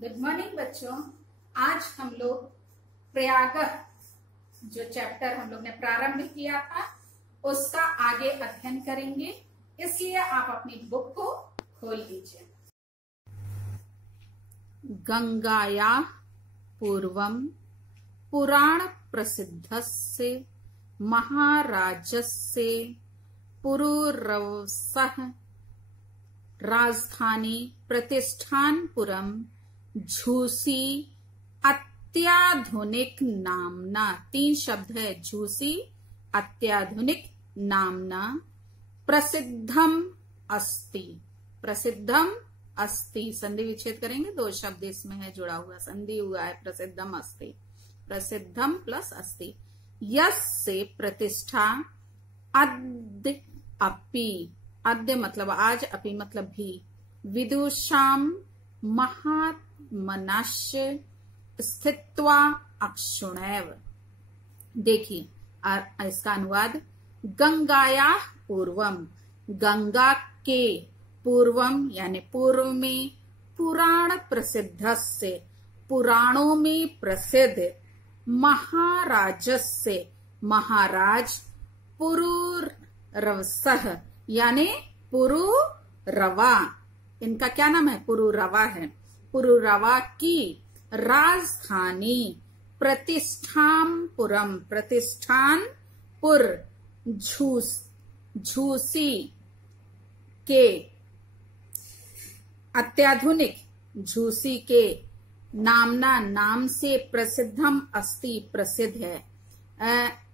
Good morning बच्चों। आज हम लोग प्रयाग जो चैप्टर हम लोग ने प्रारंभ किया था उसका आगे अध्ययन करेंगे, इसलिए आप अपनी बुक को खोल लीजिए। गंगाया पूर्वम पुराण प्रसिद्धस्य महाराजस्य पुरुरवसः राजधानी प्रतिष्ठानपुरम झूसी अत्याधुनिक नामना। 3 शब्द है, झूसी अत्याधुनिक नामना प्रसिद्धम अस्ति। प्रसिद्धम अस्ति संधि विच्छेद करेंगे, 2 शब्द इसमें है जुड़ा हुआ, संधि हुआ है प्रसिद्धम अस्ति। प्रसिद्धम प्लस अस्ति। यस्य प्रतिष्ठा अद्य अपि, अद्य मतलब आज, अपि मतलब भी, विदुषाम महात्मनश्च स्थित्वा अक्षुणैव। देखिए इसका अनुवाद, गंगाया पूर्वम, गंगा के पूर्वम यानी पूर्व में, पुराण प्रसिद्ध से पुराणों में प्रसिद्ध, महाराजस्य महाराज, पुरुरवसः यानी पुरुरवा, इनका क्या नाम है, पुरुरवा है, पुरुरवा की राजधानी प्रतिष्ठानपुरम, प्रतिष्ठानपुर, झूसी के अत्याधुनिक, झूसी के नामना नाम से, प्रसिद्धम अस्ति प्रसिद्ध है।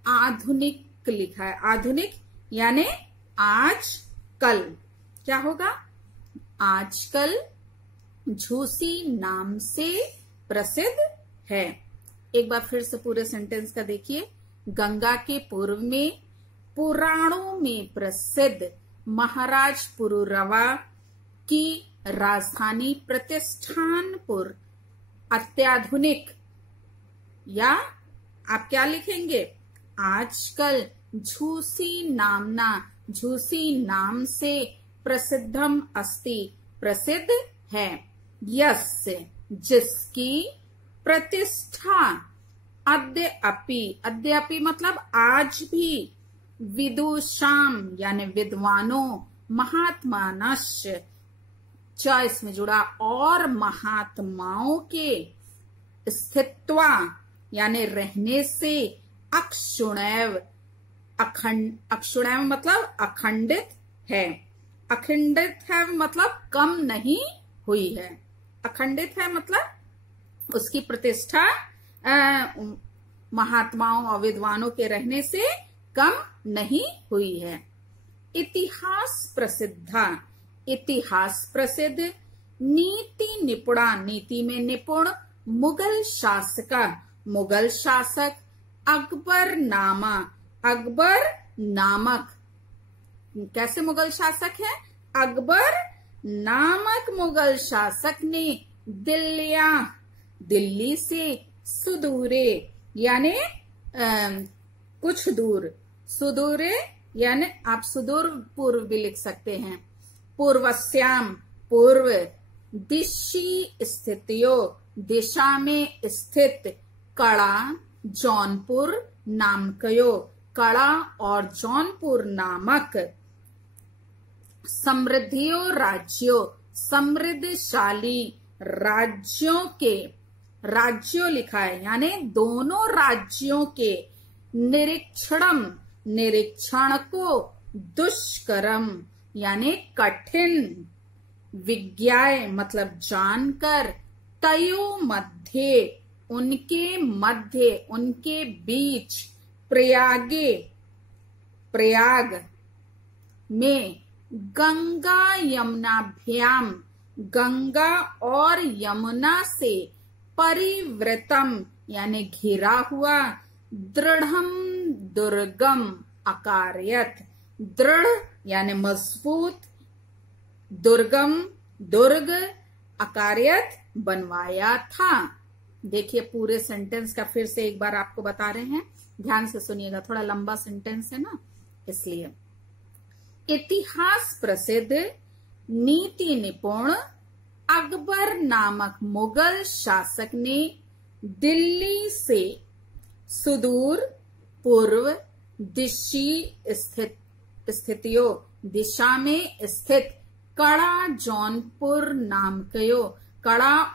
आधुनिक लिखा है, आधुनिक यानी आज कल, क्या होगा आजकल, झूसी नाम से प्रसिद्ध है। एक बार फिर से पूरे सेंटेंस का देखिए, गंगा के पूर्व में पुराणों में प्रसिद्ध महाराज पुरुरवा की राजधानी प्रतिष्ठानपुर, अत्याधुनिक, या आप क्या लिखेंगे आजकल, झूसी नामना, झूसी नाम से, प्रसिद्धम अस्ति प्रसिद्ध है। यस्य जिसकी, प्रतिष्ठा अद्य अपि, अद्य अपि मतलब आज भी, विदुषाम यानी विद्वानों, महात्मानश्च, च इसमें जुड़ा, और महात्माओं के, स्थित्वा यानी रहने से, अक्षुणैव, अक्षुणैव मतलब अखंडित है, अखंडित है मतलब कम नहीं हुई है, अखंडित है मतलब उसकी प्रतिष्ठा महात्माओं और विद्वानों के रहने से कम नहीं हुई है। इतिहास प्रसिद्धा, इतिहास प्रसिद्ध, नीति निपुणा, नीति में निपुण, मुगल शासक, मुगल शासक, अकबर नामा, अकबर नामक, कैसे मुगल शासक है, अकबर नामक मुगल शासक ने दिल्ली से सुदूरे यानी कुछ दूर, सुदूरे यानी आप सुदूर पूर्व भी लिख सकते हैं, पूर्वस्याम पूर्व, दिशि स्थितियों दिशा में स्थित, कड़ा जौनपुर नामकयो, कड़ा और जौनपुर नामक, समृद्धियों राज्यों, समृद्धशाली राज्यों के, राज्यों लिखा है यानी दोनों राज्यों के, निरीक्षणम निरीक्षण को, दुष्करम यानी कठिन, विज्ञाय मतलब जानकर, तयो मध्य उनके मध्य, उनके बीच, प्रयागे प्रयाग में, गंगा यमुनाभ्याम गंगा और यमुना से, परिवृतम यानी घिरा हुआ, दृढ़म दुर्गम अकारयत, दृढ़ यानी मजबूत, दुर्गम दुर्ग, अकारयत बनवाया था। देखिए पूरे सेंटेंस का फिर से एक बार आपको बता रहे हैं, ध्यान से सुनिएगा, थोड़ा लंबा सेंटेंस है ना इसलिए। इतिहास प्रसिद्ध, नीति निपुण, अकबर नामक मुगल शासक ने दिल्ली से सुदूर पूर्व दिशा में स्थित कड़ा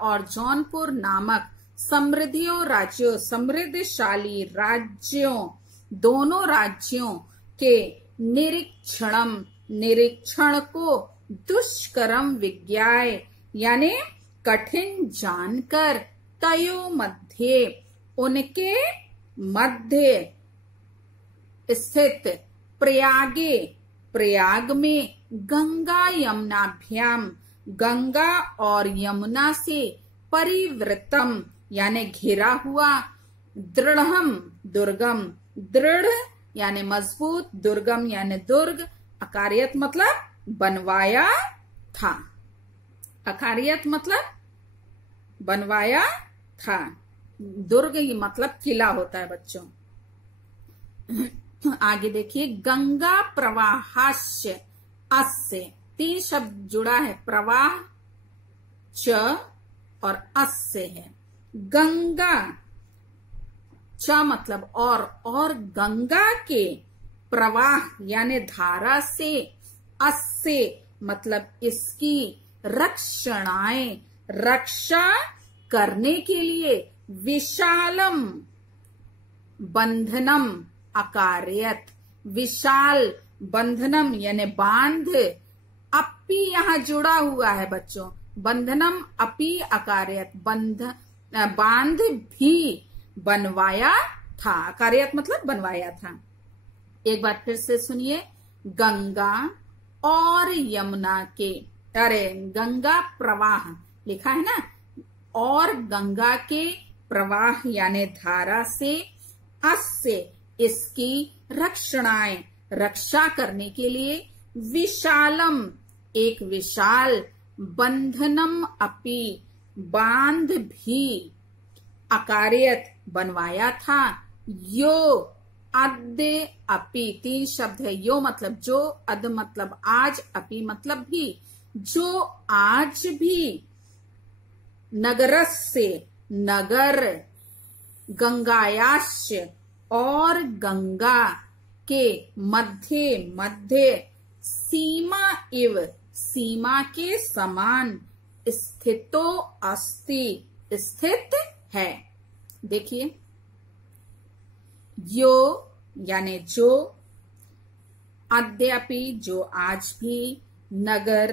और जौनपुर नामक समृद्धशाली राज्यों दोनों राज्यों के निरीक्षण को दुष्करम विज्ञाय यानी कठिन जानकर तयो मध्य उनके मध्य स्थित प्रयाग में गंगा और यमुना से परिवृतम यानी घिरा हुआ दृढ़ यानी मजबूत, दुर्गम यानी दुर्ग, अकार्यत मतलब बनवाया था। अकार्यत मतलब बनवाया था। दुर्ग ही मतलब किला होता है बच्चों। आगे देखिए, गंगा प्रवाहास्य अस्य 3 शब्द जुड़ा है, प्रवाह च और अस्य है। गंगा च मतलब और गंगा के प्रवाह यानी धारा से, अस्य मतलब इसकी रक्षा करने के लिए, विशालम बंधनम अकार्यत विशाल बंधनम यानी बांध, अपी यहां जुड़ा हुआ है बच्चों, बंधनम अपी अकार्यत बांध भी बनवाया था। अकार्यत मतलब बनवाया था। एक बार फिर से सुनिए, गंगा और यमुना के, गंगा प्रवाह लिखा है ना, और गंगा के प्रवाह यानी धारा से, अस्य इसकी रक्षा करने के लिए, विशालम एक विशाल, बंधनम अपि बांध भी, अकार्यत बनवाया था, यो अद्य अपि 3 शब्द है, यो मतलब जो, अद मतलब आज, अपि मतलब भी, जो आज भी नगरस्य नगर, गंगायास्य और गंगा के मध्य सीमा के समान स्थितो अस्ति स्थित है। देखिए, यो यानी जो, अद्यापि जो आज भी, नगर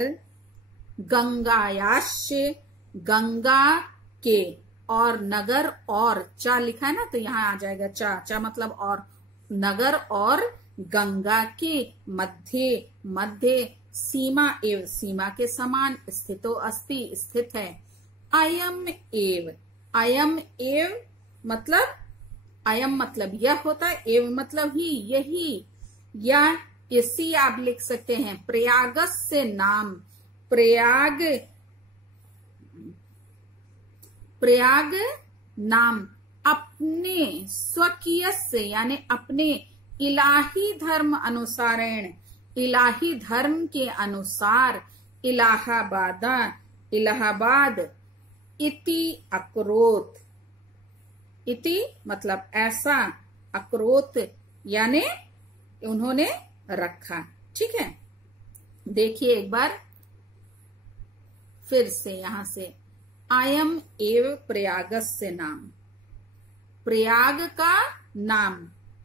गंगायास्य गंगा के, और नगर और चा लिखा है ना तो यहां आ जाएगा चा मतलब और, नगर और गंगा के मध्य सीमा के समान स्थितो अस्ति स्थित है। अयम मतलब यह होता है, एव मतलब ही, यही, या इसी आप लिख सकते हैं। प्रयागस्य नाम, प्रयाग नाम अपने स्वकीय से यानी अपने इलाही धर्म के अनुसार इलाहाबाद इति अकरोत, इति मतलब ऐसा, अकरोत यानी उन्होंने रखा। ठीक है, देखिए एक बार फिर से यहां से, अयम एव प्रयागस्य नाम, प्रयाग का नाम,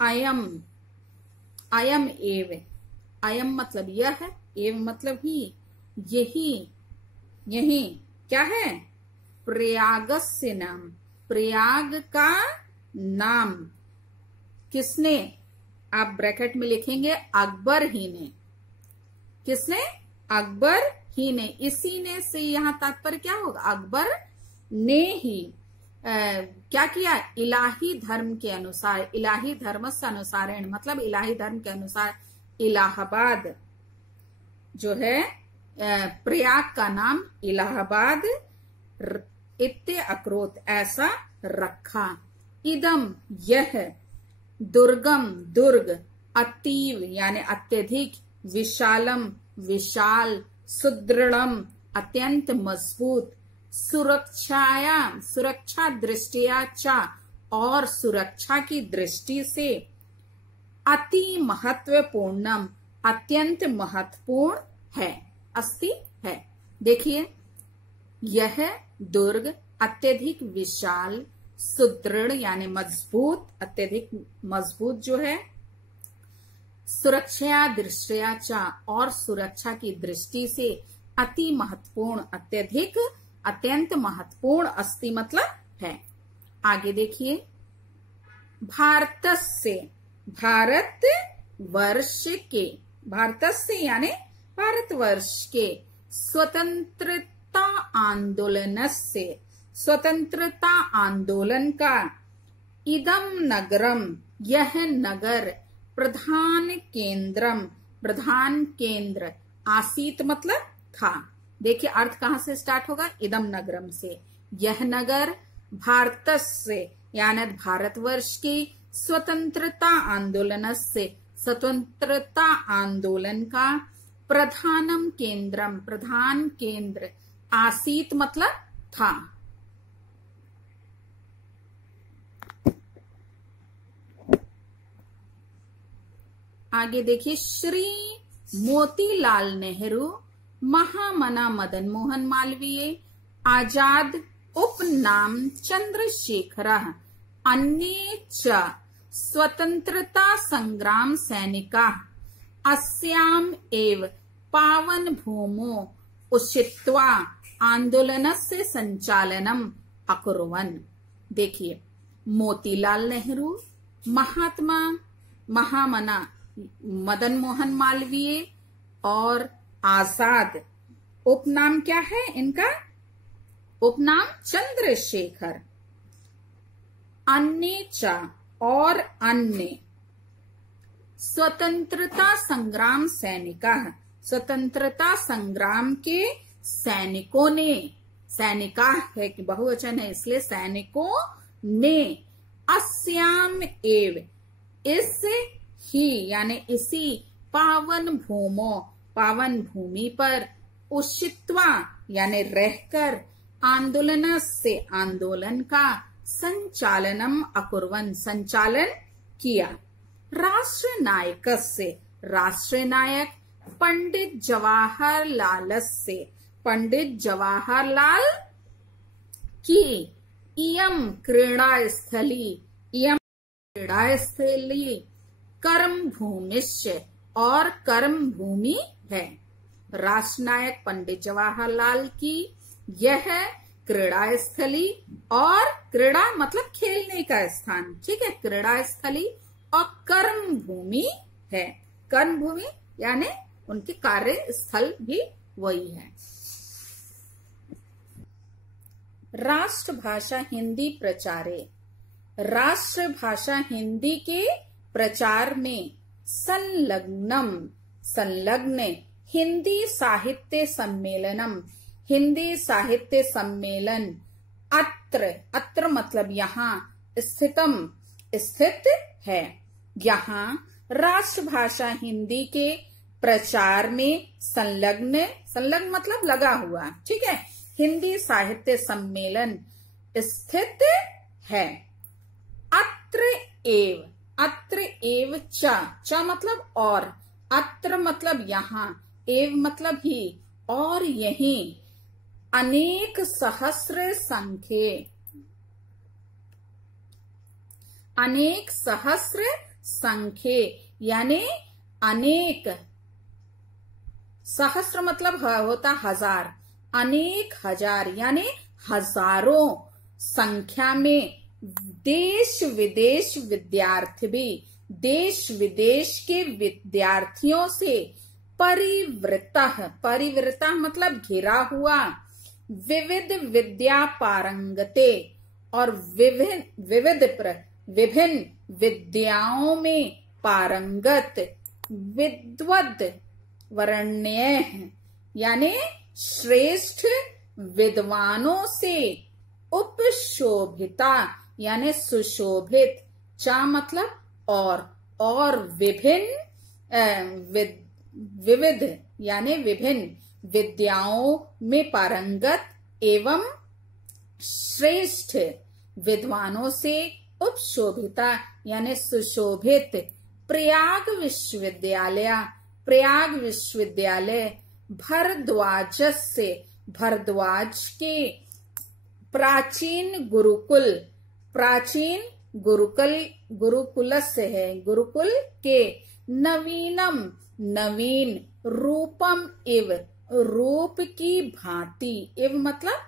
अयम एव, अयम मतलब यह है, एव मतलब ही, यही क्या है, प्रयागस्य नाम, प्रयाग का नाम किसने, आप ब्रैकेट में लिखेंगे अकबर ही ने, किसने, अकबर ही ने, इसी ने से यहां तात्पर्य क्या होगा, अकबर ने ही क्या किया, इलाही धर्म के अनुसार, इलाही धर्म से अनुसारेण मतलब इलाही धर्म के अनुसार इलाहाबाद जो है, प्रयाग का नाम इलाहाबाद इत्ते अकरोत ऐसा रखा। इदम यह, दुर्गम दुर्ग, अतीव यानी अत्यधिक, विशालम विशाल, सुदृढ़म अत्यंत मजबूत, सुरक्षा दृष्टिया च और सुरक्षा की दृष्टि से, अति महत्वपूर्णम अत्यंत महत्वपूर्ण है, अस्ति है। देखिए, यह दुर्ग अत्यधिक विशाल, सुदृढ़ यानी मजबूत, अत्यधिक मजबूत जो है, सुरक्षा दृष्टिया च और सुरक्षा की दृष्टि से, अति महत्वपूर्ण अत्यधिक, अत्यंत महत्वपूर्ण, अस्ति मतलब है। आगे देखिए, भारतस्य भारत वर्ष के, भारतस्य यानी भारतवर्ष के, स्वतंत्रता आंदोलन से, स्वतंत्रता आंदोलन का, इदम नगरम यह नगर, प्रधान केंद्रम प्रधान केंद्र, आसीत मतलब था। देखिए अर्थ कहां से स्टार्ट होगा, इदम नगरम से, यह नगर, भारतस्य यानी भारतवर्ष की, स्वतंत्रता आंदोलन से स्वतंत्रता आंदोलन का, प्रधानम केंद्रम प्रधान केंद्र, आसीत मतलब था। आगे देखिए, श्री मोतीलाल नेहरू, महामना मदन मोहन मालवीय, आजाद उपनाम चंद्रशेखर, अन्ये च स्वतंत्रता संग्राम सैनिका, अस्याम एव पावन भूमो उषित्वा आंदोलनस्य संचालनम अकुर्वन्। देखिए, मोतीलाल नेहरू, महात्मा महामना मदन मोहन मालवीय और आजाद, उपनाम क्या है इनका, उपनाम चंद्रशेखर, अन्य च और अन्य, स्वतंत्रता संग्राम सैनिका, स्वतंत्रता संग्राम के सैनिकों ने, सैनिका है कि बहुवचन है इसलिए सैनिकों ने, अस्याम एव इस ही यानी इसी, पावन भूमो पावन भूमि पर, उषित्वा यानी रहकर, आंदोलन से आंदोलन का, संचालनम अकुर्वन् संचालन किया। राष्ट्र नायक से राष्ट्र नायक, पंडित जवाहरलाल से पंडित जवाहरलाल की, इयम क्रीड़ा स्थली, इयम क्रीड़ा स्थली, कर्म भूमिश्य और कर्म भूमि है। राष्ट्र नायक पंडित जवाहरलाल की यह क्रीड़ा स्थली, और क्रीड़ा मतलब खेलने का स्थान, ठीक है, क्रीड़ा स्थली और कर्म भूमि है। कर्म भूमि यानी उनकी कार्य स्थल भी वही है। राष्ट्रभाषा हिंदी प्रचारे, राष्ट्रभाषा हिंदी के प्रचार में संलग्नम संलग्न, हिंदी साहित्य सम्मेलनम हिंदी साहित्य सम्मेलन, अत्र अत्र मतलब यहाँ, स्थितम स्थित है। यहाँ राष्ट्रभाषा हिंदी के प्रचार में संलग्न, संलग्न मतलब लगा हुआ, ठीक है, हिंदी साहित्य सम्मेलन स्थित है। अत्र एव च मतलब और, अत्र मतलब यहाँ, एव मतलब ही, और यही, अनेक सहस्र संख्ये, अनेक सहस्र संख्ये यानी अनेक, सहस्र मतलब होता हजार, अनेक हजार यानी हजारों संख्या में, देश विदेश विद्यार्थी भी, देश विदेश के विद्यार्थियों से, परिवृतः परिवृतः मतलब घिरा हुआ, विविध विद्या पारंगते और विभिन्न विद्याओं में पारंगत, विद्वद वर्ण्य यानी श्रेष्ठ विद्वानों से, उपशोभिता यानी सुशोभित, चा मतलब और विभिन्न विविध यानी विभिन्न, विद्याओं में पारंगत एवं श्रेष्ठ विद्वानों से उपशोभिता यानी सुशोभित प्रयाग विश्वविद्यालय भरद्वाज से भरद्वाज के प्राचीन गुरुकुल से है, गुरुकुल के नवीन रूपम इव रूप की भांति, इव मतलब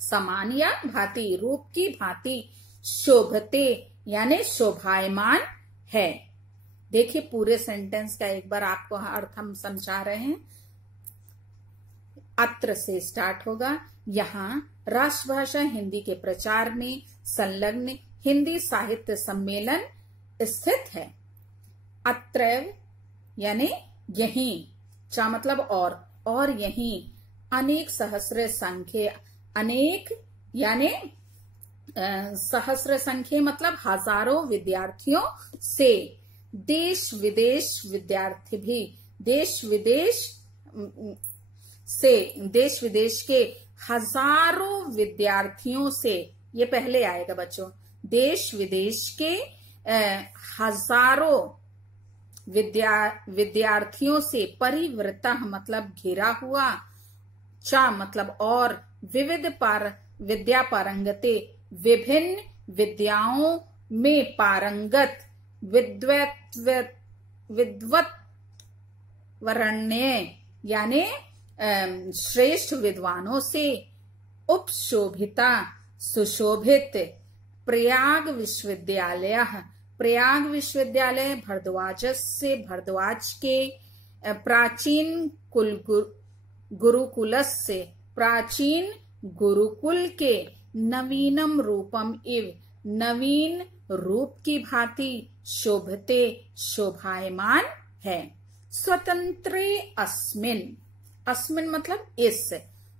समान या भांति, रूप की भांति शोभते यानी शोभायमान है। देखिए पूरे सेंटेंस का एक बार आपको अर्थ हम समझा रहे हैं। अत्र से स्टार्ट होगा। यहाँ राष्ट्रभाषा हिंदी के प्रचार में संलग्न हिंदी साहित्य सम्मेलन स्थित है। अत्र यानी यहीं, चा मतलब और यहीं अनेक सहस्र संख्य, अनेक यानी सहस्र संख्या मतलब हजारों विद्यार्थियों से, देश विदेश के हजारों विद्यार्थियों से, ये पहले आएगा बच्चों, देश विदेश के हजारों विद्यार्थियों से परिवृता मतलब घिरा हुआ, चा मतलब और, विद्या पारंगते विभिन्न विद्याओं में पारंगत, विद्वत वरण्य यानी श्रेष्ठ विद्वानों से, उपशोभिता सुशोभित, प्रयाग विश्वविद्यालय भरद्वाज से भरद्वाज के प्राचीन गुरुकुल के नवीनम रूपम इव नवीन रूप की भांति शोभते शोभायमान है। स्वतंत्र अस्मिन मतलब इस,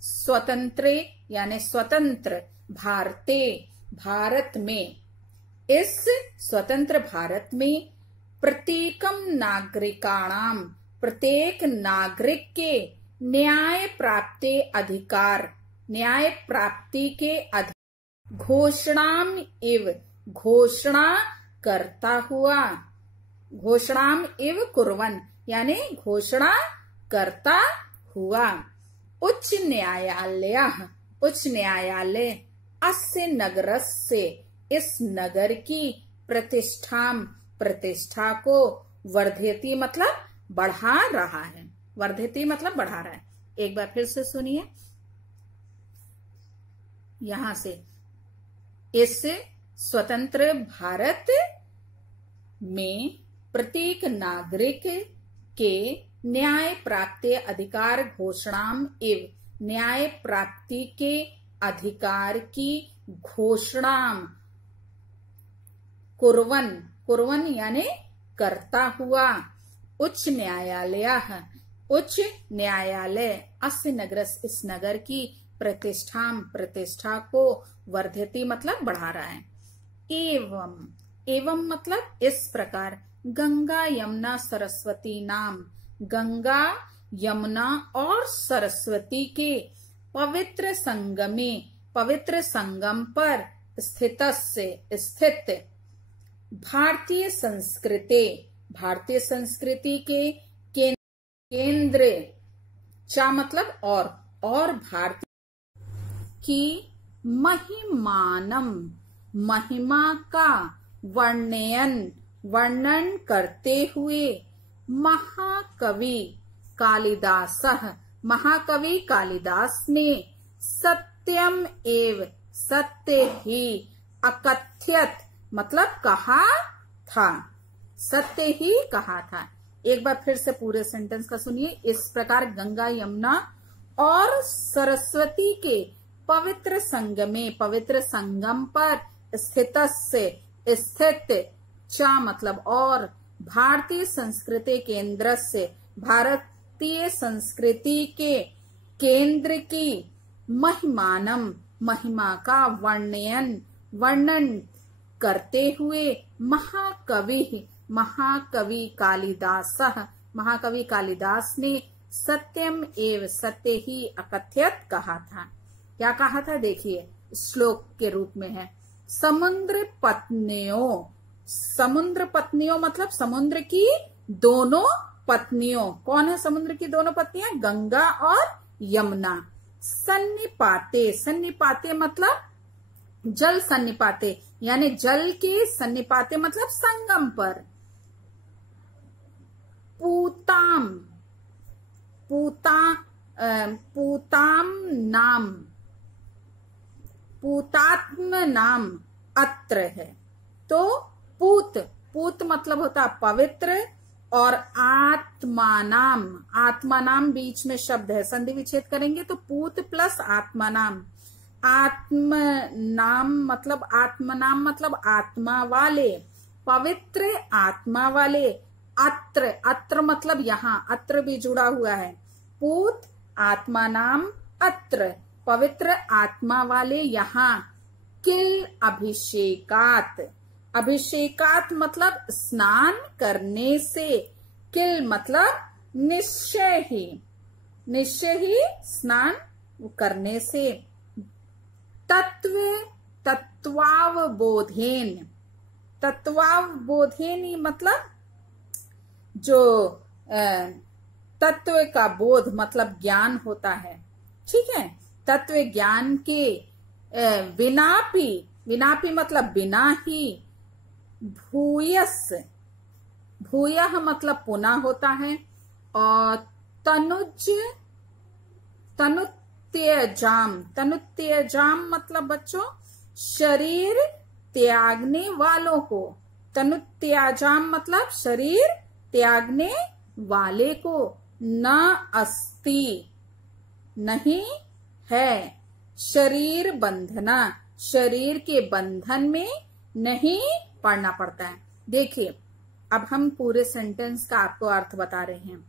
स्वतंत्र यानी स्वतंत्र, भारत में, इस स्वतंत्र भारत में प्रत्येकम नागरिकाणाम प्रत्येक नागरिक के न्याय प्राप्ति के घोषणाम इव घोषणा करता हुआ, घोषणाम इव कुर्वन् यानी घोषणा करता हुआ, उच्च न्यायालय अस्य नगरस्य इस नगर की प्रतिष्ठा को वर्धयति मतलब बढ़ा रहा है, वर्धयति मतलब बढ़ा रहा है। एक बार फिर से सुनिए, यहां से, इस स्वतंत्र भारत में प्रत्येक नागरिक के न्याय प्राप्ति अधिकार घोषणाम इव न्याय प्राप्ति के अधिकार की घोषणाम कुर्वन् यानी करता हुआ, उच्च न्यायालय अस्य नगरस इस नगर की प्रतिष्ठा को वर्धयति मतलब बढ़ा रहा है। एवं मतलब इस प्रकार, गंगा यमुना सरस्वती नाम, गंगा यमुना और सरस्वती के पवित्र संगम पर स्थित भारतीय संस्कृति के केंद्र, चा मतलब और भारतीय की महिमा का वर्णन करते हुए महाकवि कालिदास ने सत्यम एव सत्य ही अकथ्यत मतलब कहा था, सत्य ही कहा था। एक बार फिर से पूरे सेंटेंस का सुनिए। इस प्रकार गंगा यमुना और सरस्वती के पवित्र संगम पर स्थित चा मतलब और भारतीय संस्कृति केंद्र से भारतीय संस्कृति के केंद्र की महिमा का वर्णन करते हुए महाकवि कालिदास ने सत्यम एव सत्य ही अकथयत कहा था। क्या कहा था देखिए, श्लोक के रूप में है, समुद्र पत्नियों, समुद्र पत्नियों मतलब समुद्र की दोनों पत्नियों। कौन है समुद्र की दोनों पत्नियां? गंगा और यमुना। सन्निपाते, सन्निपाते मतलब जल सन्निपाते, यानी जल के सन्निपाते मतलब संगम पर। पूताम, पूताम नाम, पूतात्म नाम अत्र है। तो पूत, पूत मतलब होता है पवित्र, और आत्मानाम, आत्मानाम बीच में शब्द है, संधि विच्छेद करेंगे तो पूत प्लस आत्मानाम। आत्म नाम मतलब आत्मनाम मतलब आत्मा वाले, पवित्र आत्मा वाले। अत्र, अत्र मतलब यहाँ, अत्र भी जुड़ा हुआ है। पूत आत्मा नाम अत्र, पवित्र आत्मा वाले यहाँ। किल अभिषेकात, अभिषेकात मतलब स्नान करने से। किल मतलब निश्चय ही, निश्चय ही स्नान करने से। तत्व, तत्वावबोधेन, तत्वावबोधेन मतलब जो तत्व का बोध मतलब ज्ञान होता है, ठीक है। तत्व ज्ञान के विनापि, विनापि मतलब बिना ही। भूयस, भूयः मतलब पुनः होता है। और तनुज, तनुत्यजाम, तनुत्यजाम मतलब बच्चों शरीर त्यागने वालों को। तनुत्याजाम मतलब शरीर त्यागने वाले को। न अस्ति नहीं है, शरीर बंधना, शरीर के बंधन में नहीं पड़ना पड़ता है। देखिए अब हम पूरे सेंटेंस का आपको अर्थ बता रहे हैं।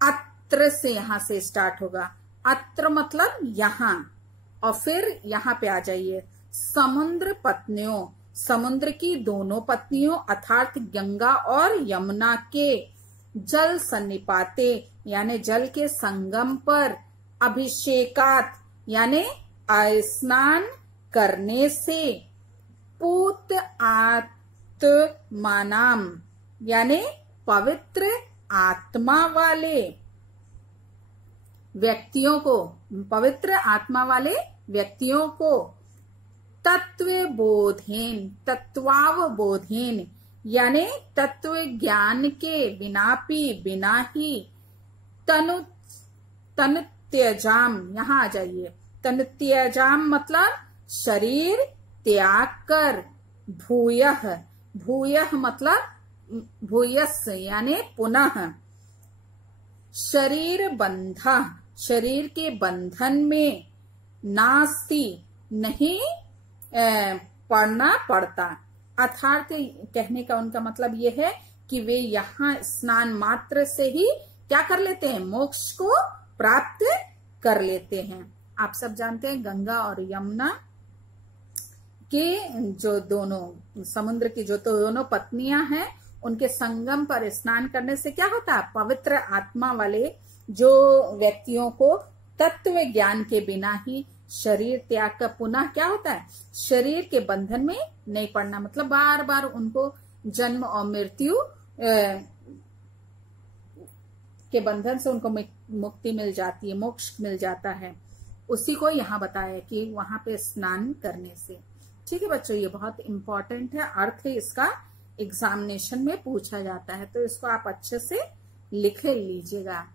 अत्र से यहां से स्टार्ट होगा, अत्र मतलब यहां, और फिर यहां पे आ जाइए। समुद्र पत्नियों, समुद्र की दोनों पत्नियों अर्थात गंगा और यमुना के। जल सन्निपाते यानी जल के संगम पर। अभिषेकात यानी स्नान करने से। पूत आत्मानाम यानी पवित्र आत्मा वाले व्यक्तियों को, पवित्र आत्मा वाले व्यक्तियों को। तत्व बोधेन, तत्वावबोधेन यानी तत्व ज्ञान के विनापि बिना ही। तनु, तनुत्यजाम, यहां आ जाइए। तनुत्यजाम मतलब शरीर त्याग कर। भूयः, भूयः मतलब भूयस यानी पुनः। शरीर बंधा, शरीर के बंधन में। नास्ति नहीं पड़ना पड़ता। अर्थात कहने का उनका मतलब यह है कि वे यहाँ स्नान मात्र से ही क्या कर लेते हैं, मोक्ष को प्राप्त कर लेते हैं। आप सब जानते हैं गंगा और यमुना के जो दोनों समुद्र की जो दोनों पत्नियां हैं, उनके संगम पर स्नान करने से क्या होता है, पवित्र आत्मा वाले जो व्यक्तियों को तत्व ज्ञान के बिना ही शरीर त्याग का पुनः क्या होता है, शरीर के बंधन में नहीं पड़ना, मतलब बार बार उनको जन्म और मृत्यु के बंधन से उनको मुक्ति मिल जाती है, मोक्ष मिल जाता है। उसी को यहाँ बताया कि वहां पे स्नान करने से। ठीक है बच्चों, ये बहुत इंपॉर्टेंट है, अर्थ इसका एग्जामिनेशन में पूछा जाता है, तो इसको आप अच्छे से लिख लीजिएगा।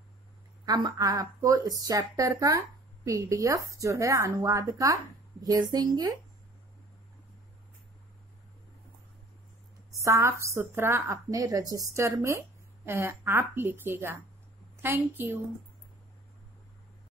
हम आपको इस चैप्टर का पीडीएफ जो है अनुवाद का भेज देंगे। साफ सुथरा अपने रजिस्टर में आप लिखिएगा। Thank you.